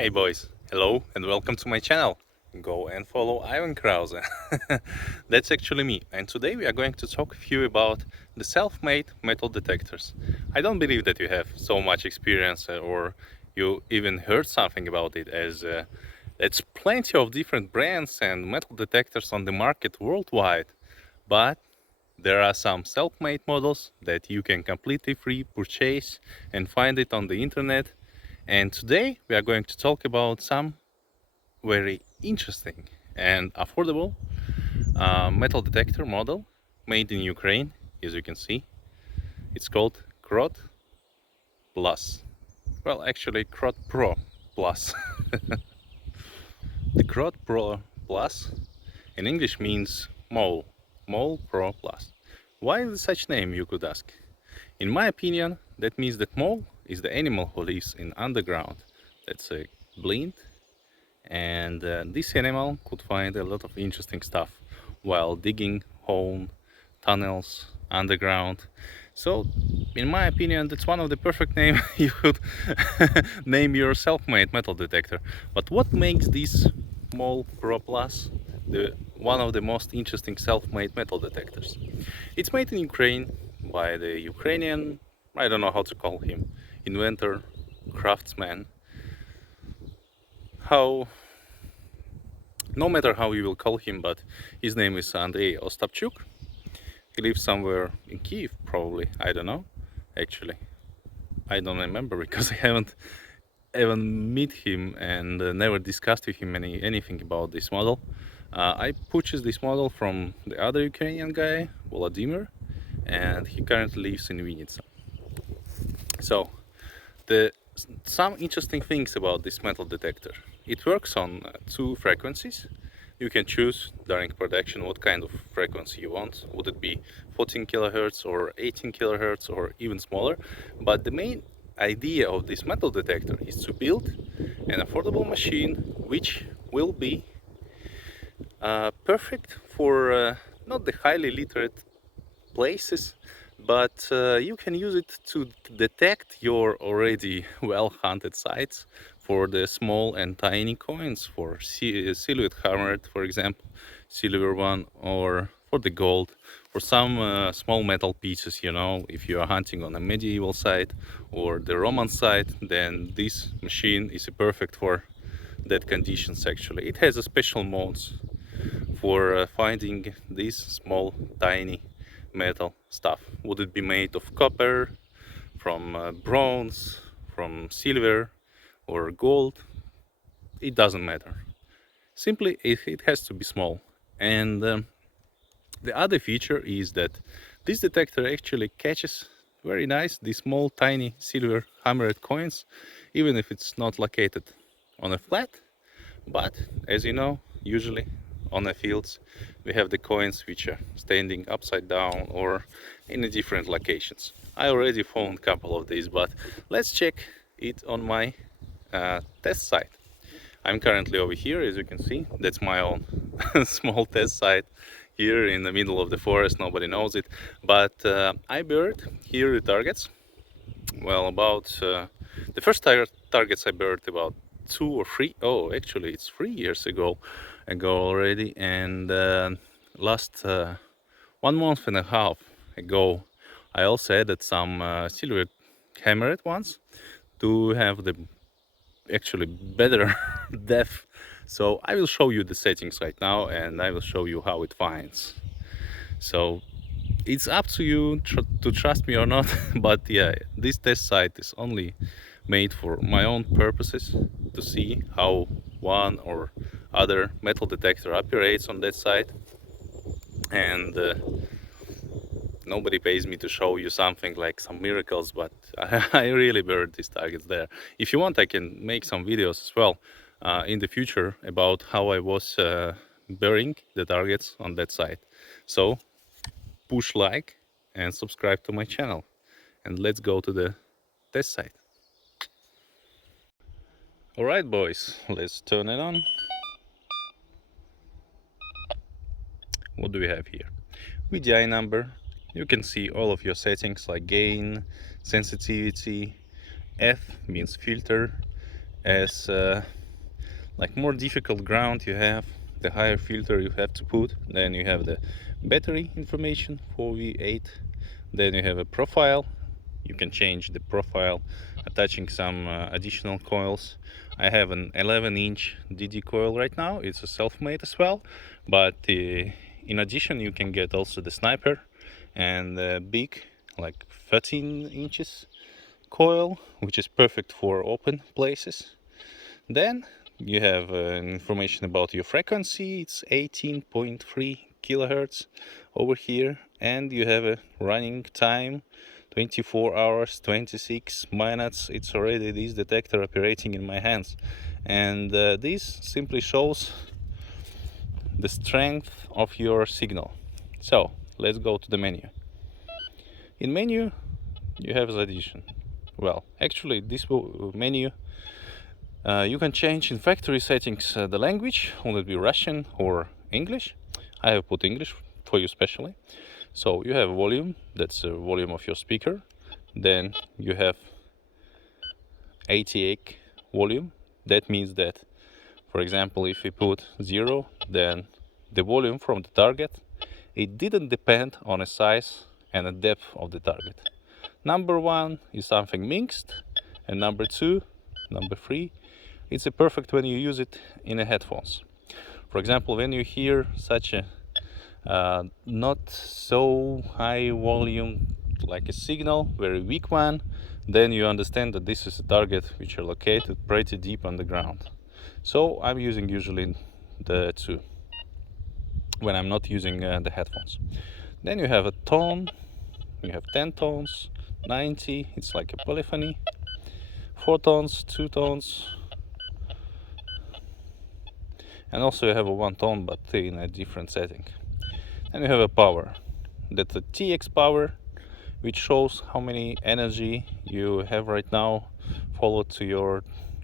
Hey boys, hello and welcome to my channel. Go and follow Ivan Krause. That's actually me, and today we are going to talk with you about the self-made metal detectors. I don't believe that you have so much experience or you even heard something about it, as it's plenty of different brands and metal detectors on the market worldwide. But there are some self-made models that you can completely free purchase and find it on the internet. And today we are going to talk about some very interesting and affordable metal detector model made in Ukraine. As you can see, it's called Krot Plus. Well, actually, Krot PRO Plus. The Krot PRO Plus in English means Mole Pro Plus. Why is such name, you could ask? In my opinion, that means that mole is the animal who lives in underground. That's a blind, and this animal could find a lot of interesting stuff while digging hole tunnels underground. So in my opinion, that's one of the perfect name you could name your self-made metal detector. But what makes this Mole Pro Plus one of the most interesting self-made metal detectors? It's made in Ukraine by the Ukrainian, I don't know how to call him, inventor, craftsman. How No matter how you will call him, but his name is Andrei Ostapchuk. He lives somewhere in Kiev, probably. I don't know, actually. I don't remember because I haven't even met him and never discussed with him anything about this model. I purchased this model from the other Ukrainian guy, Vladimir, and he currently lives in Vinnytsia. So, some interesting things about this metal detector. It works on two frequencies. You can choose during production what kind of frequency you want. Would it be 14 kilohertz or 18 kilohertz or even smaller? But the main idea of this metal detector is to build an affordable machine which will be perfect for not the highly literate places, but you can use it to detect your already well hunted sites for the small and tiny coins, for silhouette hammered, for example, silver one, or for the gold, for some small metal pieces. If you are hunting on a medieval site or the Roman site, then this machine is perfect for that conditions. Actually, it has a special modes for finding this small tiny metal stuff. Would it be made of copper, from bronze, from silver or gold? It doesn't matter. Simply it has to be small. And the other feature is that this detector actually catches very nice these small tiny silver hammered coins, even if it's not located on a flat. But as you know, usually on the fields we have the coins which are standing upside down or in different locations. I already found a couple of these, but let's check it on my test site. I'm currently over here, as you can see. That's my own small test site here in the middle of the forest. Nobody knows it, but I buried here the targets. Well, about the first targets I buried about 2 or 3. Oh, actually, it's 3 years ago already. And last 1 month and a half ago, I also added some silver hammered ones to have the actually better depth. So I will show you the settings right now, and I will show you how it finds. So it's up to you to trust me or not, but yeah, this test site is only made for my own purposes, to see how one or other metal detector operates on that site. And nobody pays me to show you something like some miracles, but I really buried these targets there. If you want, I can make some videos as well in the future about how I was burying the targets on that site. So push like and subscribe to my channel, and let's go to the test site. All right, boys, let's turn it on. What do we have here? VDI number. You can see all of your settings like gain, sensitivity. F means filter, as like more difficult ground you have, the higher filter you have to put. Then you have the battery information for V8. Then you have a profile. You can change the profile attaching some additional coils. I have an 11-inch DD coil right now. It's a self-made as well, but in addition you can get also the sniper and the big, like 13 inches coil, which is perfect for open places. Then you have information about your frequency. It's 18.3 kilohertz over here, and you have a running time 24 hours 26 minutes. It's already this detector operating in my hands, and this simply shows the strength of your signal. So let's go to the menu. In menu you have the addition. Well, actually this menu you can change in factory settings the language. Will it be Russian or English? I have put English for you specially. So you have volume, that's the volume of your speaker. Then you have ATK volume. That means that, for example, if we put 0, then the volume from the target, it didn't depend on a size and a depth of the target. Number 1 is something mixed, and number 2, number 3, it's a perfect when you use it in a headphones. For example, when you hear such a not so high volume, like a signal, very weak one, then you understand that this is a target which are located pretty deep on the ground. So I'm using usually the 2 when I'm not using the headphones. Then you have a tone, you have 10 tones, 90, it's like a polyphony, 4 tones, 2 tones, and also you have a 1 tone but in a different setting. And you have a power, that's a TX power, which shows how many energy you have right now followed to your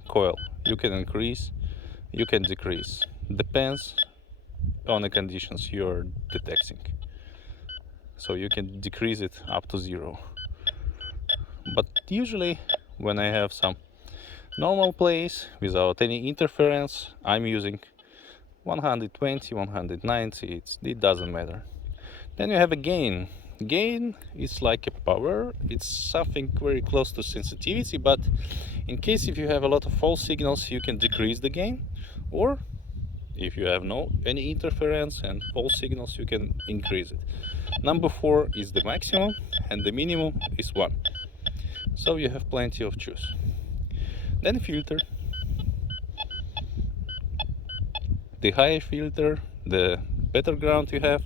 coil. You can increase, you can decrease, depends on the conditions you're detecting. So you can decrease it up to 0. But usually when I have some normal plays without any interference, I'm using 120, 190, it doesn't matter. Then you have a gain. Gain is like a power, it's something very close to sensitivity, but in case if you have a lot of false signals, you can decrease the gain, or if you have any interference and false signals, you can increase it. Number 4 is the maximum and the minimum is 1. So you have plenty of choose. Then filter. The higher filter, the better ground you have.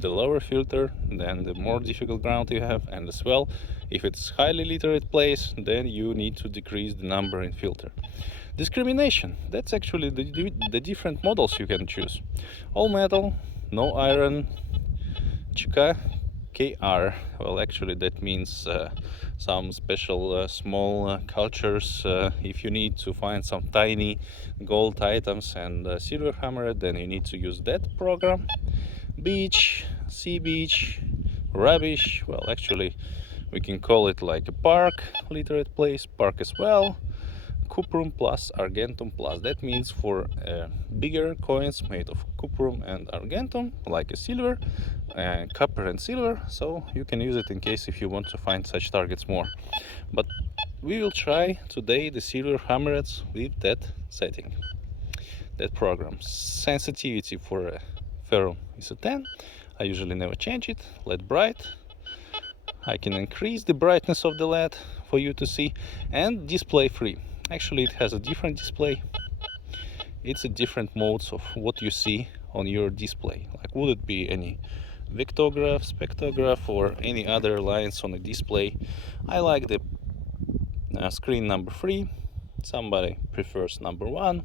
The lower filter, then the more difficult ground you have. And as well, if it's highly literate place, then you need to decrease the number in filter. Discrimination, that's actually the different models you can choose. All metal, no iron, Chika, KR. Well, actually that means some special small cultures. If you need to find some tiny gold items and silver hammer, then you need to use that program. Beach, sea beach, rubbish. Well, actually we can call it like a park, literate place, park as well. Cuprum plus argentum plus, that means for bigger coins made of cuprum and argentum, like a silver, copper and silver, so you can use it in case if you want to find such targets more. But we will try today the silver hammerheads with that setting, that program. Sensitivity for ferrum is a 10. I usually never change it. LED bright. I can increase the brightness of the LED for you to see, and display free. Actually, it has a different display. It's a different modes of what you see on your display. Like, would it be any vectograph, spectrograph, or any other lines on the display? I like the screen number 3. Somebody prefers number 1.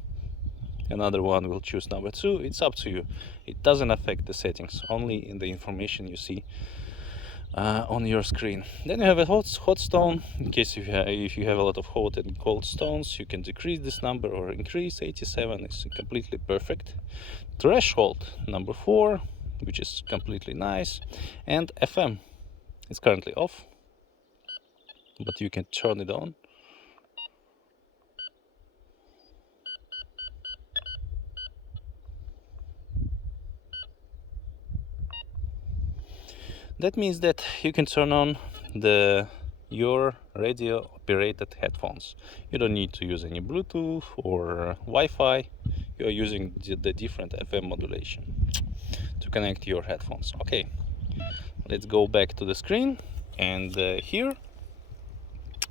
Another one will choose number 2. It's up to you. It doesn't affect the settings, only in the information you see on your screen. Then you have a hot stone. In case if you have a lot of hot and cold stones, you can decrease this number or increase. 87 is completely perfect. Threshold number 4, which is completely nice. And FM, it's currently off, but you can turn it on. That means that you can turn on your radio operated headphones. You don't need to use any Bluetooth or Wi-Fi. You are using the different FM modulation to connect your headphones. Okay, let's go back to the screen, and here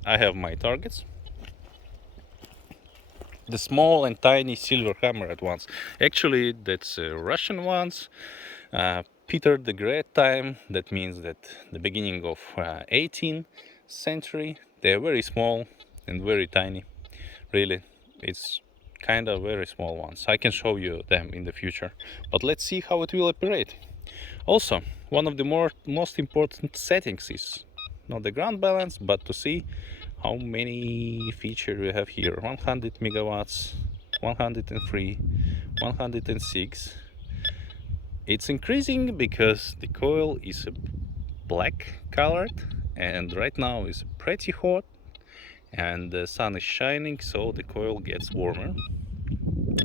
I have my targets. The small and tiny silver hammerhead ones. Actually, that's Russian ones. Peter the Great time. That means that the beginning of 18th century. They're very small and very tiny. Really, it's kind of very small ones. I can show you them in the future, but let's see how it will operate. Also, one of the most important settings is not the ground balance, but to see how many features we have here. 100 megawatts, 103, 106. It's increasing because the coil is black colored, and right now is pretty hot and the sun is shining, so the coil gets warmer,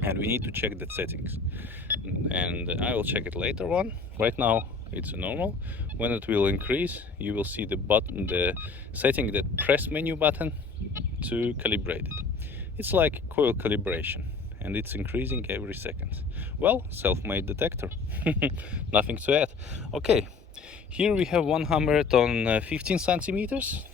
and we need to check the settings, and I will check it later on. Right now it's normal. When it will increase, you will see the button, the setting, that press menu button to calibrate it. It's like coil calibration, and it's increasing every second. Well, self-made detector. Nothing to add. Okay, here we have one hammered on 15 centimeters.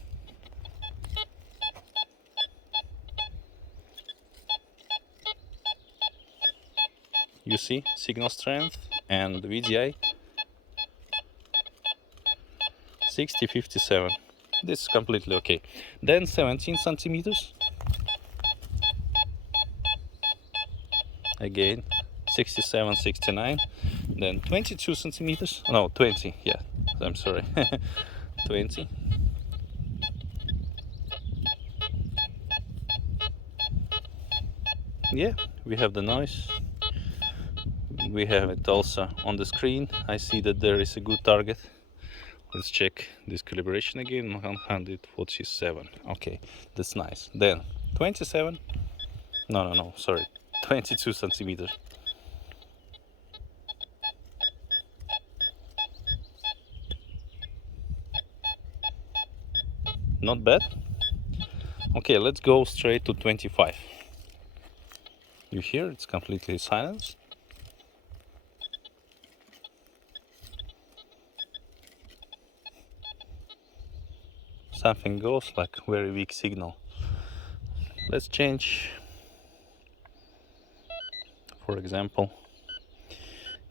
You see signal strength and VDI 6057. This is completely okay. Then 17 centimeters. Again 67, 69. Then 22 centimeters. No, 20. Yeah, I'm sorry. 20. Yeah, we have the noise. We have it also on the screen. I see that there is a good target. Let's check this calibration again. 147. Okay, that's nice. Then 27. No, sorry. 22 centimeters. Not bad. Okay, let's go straight to 25. You hear it's completely silent. Something goes like very weak signal. Let's change, for example,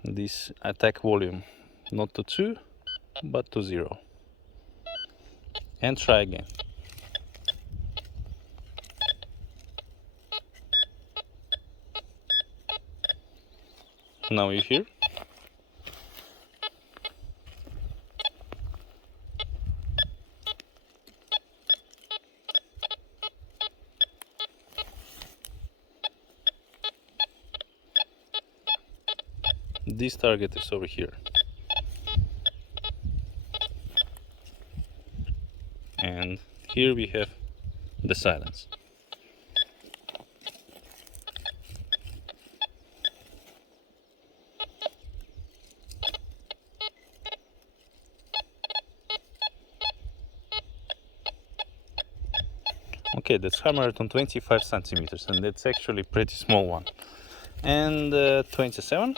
this attack volume, not to 2 but to 0, and try again. Now you hear. This target is over here, and here we have the silence. Okay, that's hammered on 25 centimeters, and that's actually pretty small one. And 27.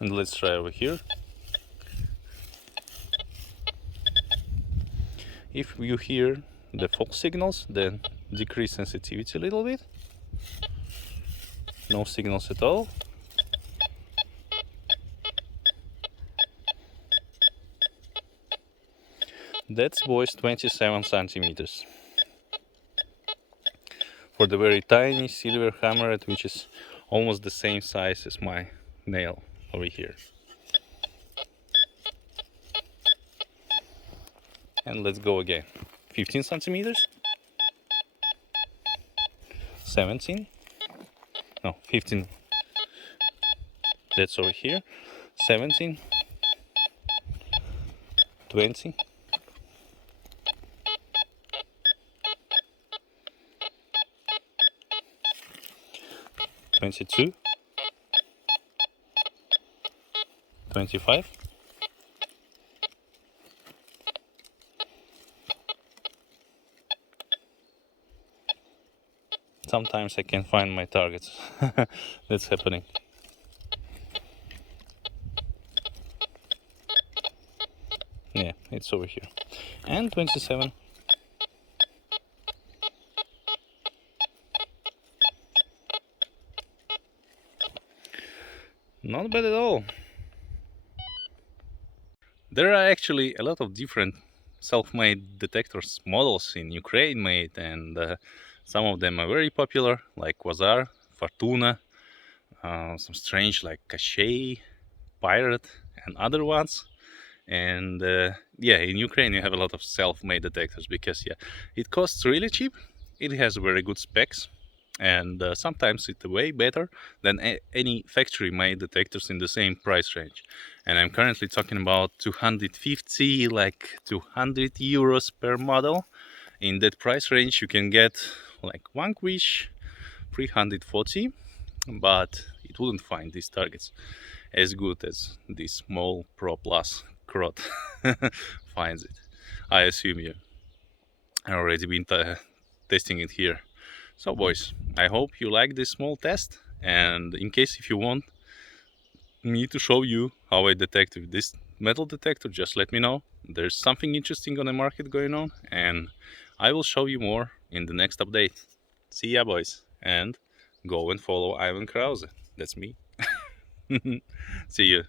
And let's try over here. If you hear the false signals, then decrease sensitivity a little bit. No signals at all. That's voice 27 centimeters. For the very tiny silver hammerhead, which is almost the same size as my nail over here. And let's go again. 15 centimeters. 17. No, 15. That's over here. 17. 20, 22, 25. Sometimes I can't find my targets. That's happening. Yeah, it's over here. And 27. Not bad at all. There are actually a lot of different self-made detectors models in Ukraine made, and some of them are very popular, like Quasar, Fortuna, some strange like Cachet, Pirate, and other ones. And yeah, in Ukraine you have a lot of self-made detectors because yeah, it costs really cheap. It has very good specs, and sometimes it's way better than any factory-made detectors in the same price range. And I'm currently talking about 250, like 200 euros per model. In that price range, you can get like Vanquish 340, but it wouldn't find these targets as good as this small Pro Plus Krot finds it. I assume you already been testing it here. So boys, I hope you like this small test, and in case if you want me to show you how I detect with this metal detector, just let me know. There's something interesting on the market going on, and I will show you more in the next update. See ya boys, and go and follow Ivan Krause. That's me. See you.